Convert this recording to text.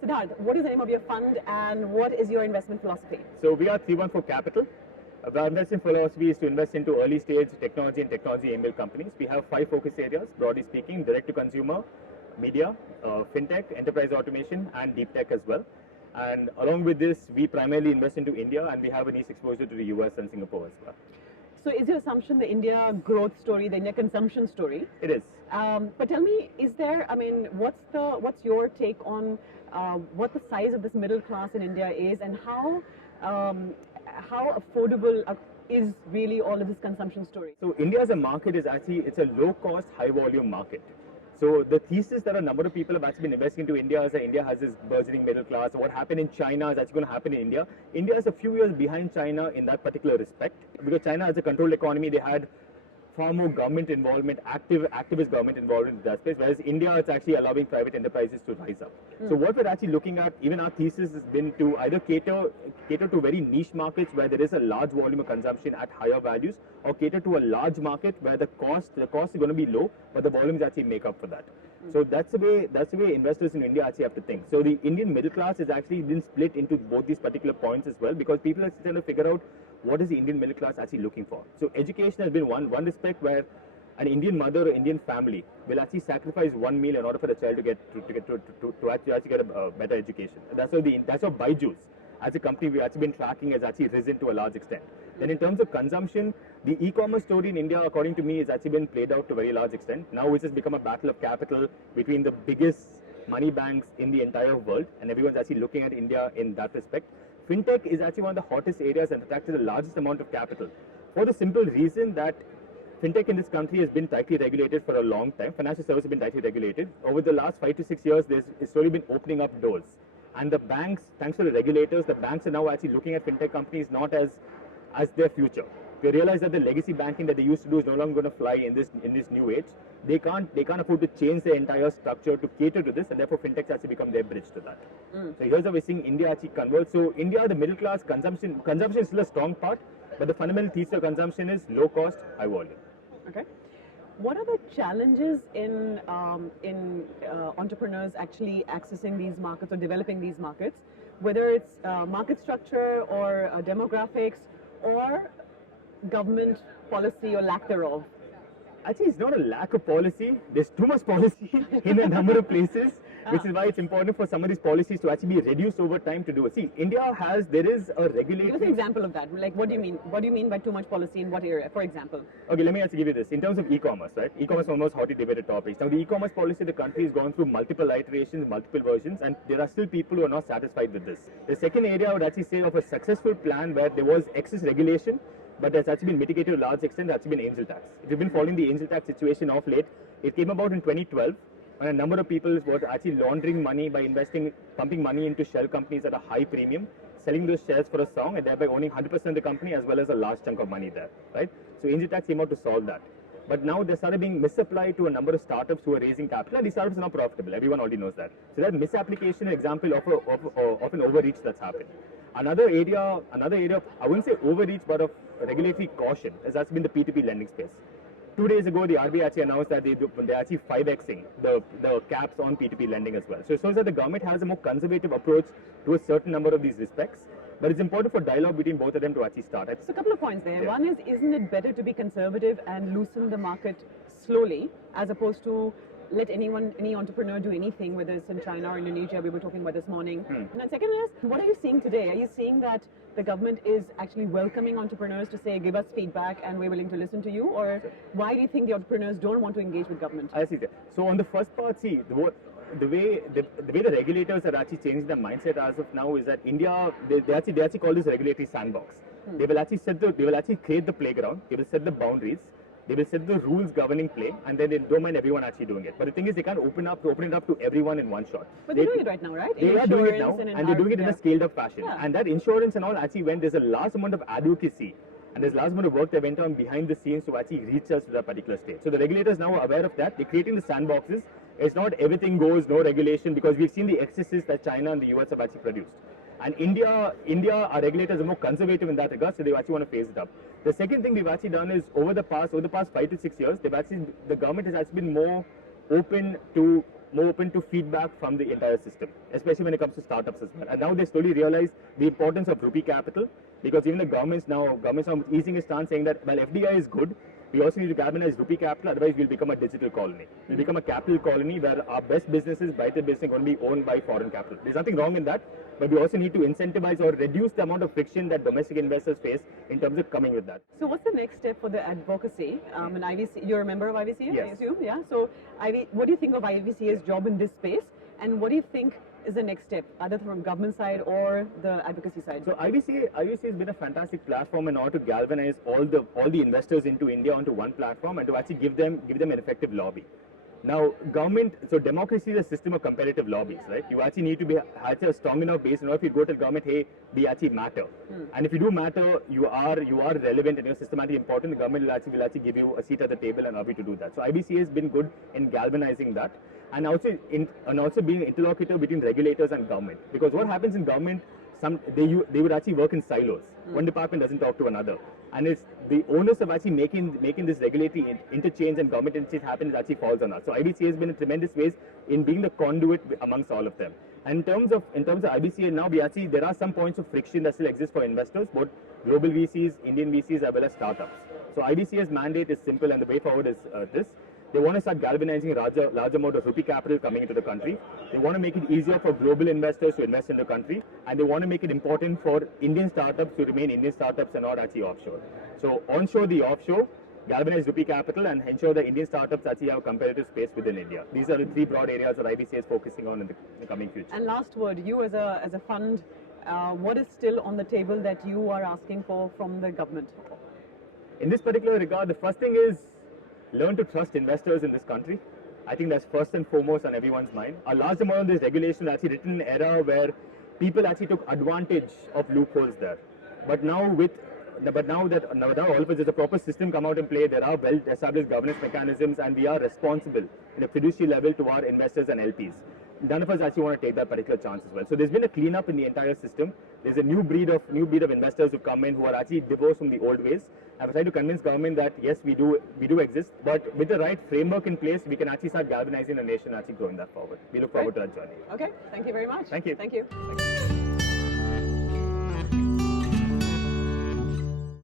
Siddarth, what is the name of your fund and what is your investment philosophy? So we are 314 Capital. Our investment philosophy is to invest into early stage technology and technology-enabled companies. We have 5 focus areas, broadly speaking: direct to consumer, media, fintech, enterprise automation, and deep tech as well. And along with this, we primarily invest into India, and we have a niche exposure to the US and Singapore as well. So is your assumption the India growth story, the India consumption story? It is. But tell me, is there, I mean, what's your take on what the size of this middle class in India is, and how affordable is really all of this consumption story? So India as a market is actually, it's a low cost, high volume market. So the thesis that a number of people have actually been investing into India is that India has this burgeoning middle class. What happened in China is actually going to happen in India. India is a few years behind China in that particular respect, because China has a controlled economy. They had far more government involvement, activist government involvement in that space, whereas India is actually allowing private enterprises to rise up. So what we're actually looking at, even our thesis has been to either cater to very niche markets where there is a large volume of consumption at higher values, or cater to a large market where the cost is going to be low, but the volumes actually make up for that. So that's the way investors in India actually have to think. So the Indian middle class has actually been split into both these particular points as well, because people are trying to figure out what is the Indian middle class actually looking for. So education has been one respect where an Indian mother or Indian family will actually sacrifice one meal in order for the child to actually get a better education. And that's how Byju's as a company we actually been tracking has actually risen to a large extent. Then in terms of consumption, the e-commerce story in India, according to me, has actually been played out to a very large extent. Now it's just become a battle of capital between the biggest money banks in the entire world, and everyone's actually looking at India in that respect. Fintech is actually one of the hottest areas and attracted the largest amount of capital, for the simple reason that fintech in this country has been tightly regulated for a long time. Financial services have been tightly regulated. Over the last 5 to 6 years, it's slowly been opening up doors. And the banks, thanks to the regulators, the banks are now actually looking at fintech companies not as their future. They realize that the legacy banking that they used to do is no longer going to fly in this new age. They can't afford to change their entire structure to cater to this, and therefore fintechs actually become their bridge to that. So here's how we're seeing India actually convert. So India, the middle class consumption is still a strong part, but the fundamental thesis of consumption is low cost, high volume. Okay. What are the challenges in entrepreneurs actually accessing these markets or developing these markets, whether it's market structure or demographics or government policy or lack thereof? Actually, it's not a lack of policy. There's too much policy in a number of places, which is why it's important for some of these policies to actually be reduced over time to do it. See, there is a regulatory... Give us an example of that. Like, what do you mean? What do you mean by too much policy in what area, for example? Okay, let me actually give you this. In terms of e-commerce, right? E-commerce is almost hotly debated topics. Now, the e-commerce policy of the country has gone through multiple iterations, multiple versions, and there are still people who are not satisfied with this. The second area I would actually say of a successful plan where there was excess regulation, but that's actually been mitigated to a large extent, that's actually been angel tax. If you've been following the angel tax situation of late, it came about in 2012 when a number of people were actually laundering money by pumping money into shell companies at a high premium, selling those shares for a song, and thereby owning 100% of the company as well as a large chunk of money there, right? So angel tax came out to solve that. But now they started being misapplied to a number of startups who are raising capital, and these startups are not profitable. Everyone already knows that. So that misapplication is an example of an overreach that's happened. Another area, I wouldn't say overreach, but of regulatory caution has actually been the P2P lending space. 2 days ago, the RBI actually announced that they're actually 5xing the caps on P2P lending as well. So it shows that the government has a more conservative approach to a certain number of these respects. But it's important for dialogue between both of them to actually start. So a couple of points there. Yeah. One is, isn't it better to be conservative and loosen the market slowly, as opposed to let any entrepreneur do anything, whether it's in China or Indonesia, we were talking about this morning. And the second is, what are you seeing today? Are you seeing that the government is actually welcoming entrepreneurs to say, give us feedback and we're willing to listen to you? Or why do you think the entrepreneurs don't want to engage with government? I see that. So on the first part, see, the way the regulators are actually changing their mindset as of now is that India, they actually call this regulatory sandbox. They will actually create the playground, they will set the boundaries, they will set the rules governing play, and then they don't mind everyone actually doing it. But the thing is, they can't open it up to everyone in one shot. But they're doing it right now, right? They are doing it now, and they're doing it in a scaled up fashion. Yeah. And that insurance and all actually there's a large amount of advocacy, and there's a large amount of work that went on behind the scenes to actually reach us to that particular stage. So the regulators now are aware of that. They're creating the sandboxes. It's not everything goes, no regulation, because we've seen the excesses that China and the US have actually produced. And India, our regulators are more conservative in that regard, so they actually want to phase it up. The second thing we've actually done is over the past 5 to 6 years, the government has actually been more open to more open to feedback from the entire system, especially when it comes to startups as well. And now they slowly realize the importance of rupee capital, because even the governments now easing a stance saying that, well, FDI is good, we also need to galvanize rupee capital, otherwise we'll become a digital colony. We'll become a capital colony where our best businesses, brighter business, are going to be owned by foreign capital. There's nothing wrong in that, but we also need to incentivize or reduce the amount of friction that domestic investors face in terms of coming with that. So what's the next step for the advocacy? And IVC, you're a member of IVCA, Yes. I assume, yeah? So what do you think of IVCA's job in this space, and what do you think is the next step, either from government side or the advocacy side? So IVCA has been a fantastic platform in order to galvanize all the investors into India onto one platform and to actually give them an effective lobby. Now, democracy is a system of competitive lobbies, right? You actually need to have a strong enough base in order if you go to the government, hey, we actually matter. And if you do matter, you are relevant and you're systematically important, the government will actually give you a seat at the table and allow you to do that. So IVCA has been good in galvanizing that, and also being an interlocutor between regulators and government. Because what happens in government, they would actually work in silos. One department doesn't talk to another, and it's the onus of actually making this regulatory interchange and government interchange happen is actually falls on us. So IVCA has been in tremendous ways in being the conduit amongst all of them. And in terms of IVCA now, there are some points of friction that still exist for investors, both global VCs, Indian VCs, as well as startups. So IVCA's mandate is simple, and the way forward is this. They want to start galvanizing a large amount of rupee capital coming into the country. They want to make it easier for global investors to invest in the country, and they want to make it important for Indian startups to remain Indian startups and not actually offshore. So onshore the offshore, galvanize rupee capital, and ensure that Indian startups actually have a competitive space within India. These are the three broad areas that IVCA is focusing on in the coming future. And last word, you as a fund, what is still on the table that you are asking for from the government? In this particular regard, the first thing is learn to trust investors in this country. I think that's first and foremost on everyone's mind. A large amount of this regulation is actually written in an era where people actually took advantage of loopholes there. But now now all of us, there's a proper system come out in play, there are well-established governance mechanisms, and we are responsible in a fiduciary level to our investors and LPs. None of us actually want to take that particular chance as well. So there's been a cleanup in the entire system. There's a new breed of investors who come in who are actually divorced from the old ways. I've tried to convince government that yes, we do exist, but with the right framework in place, we can actually start galvanizing the nation and actually growing that forward. We look forward to that journey. Okay, thank you very much. Thank you. Thank you.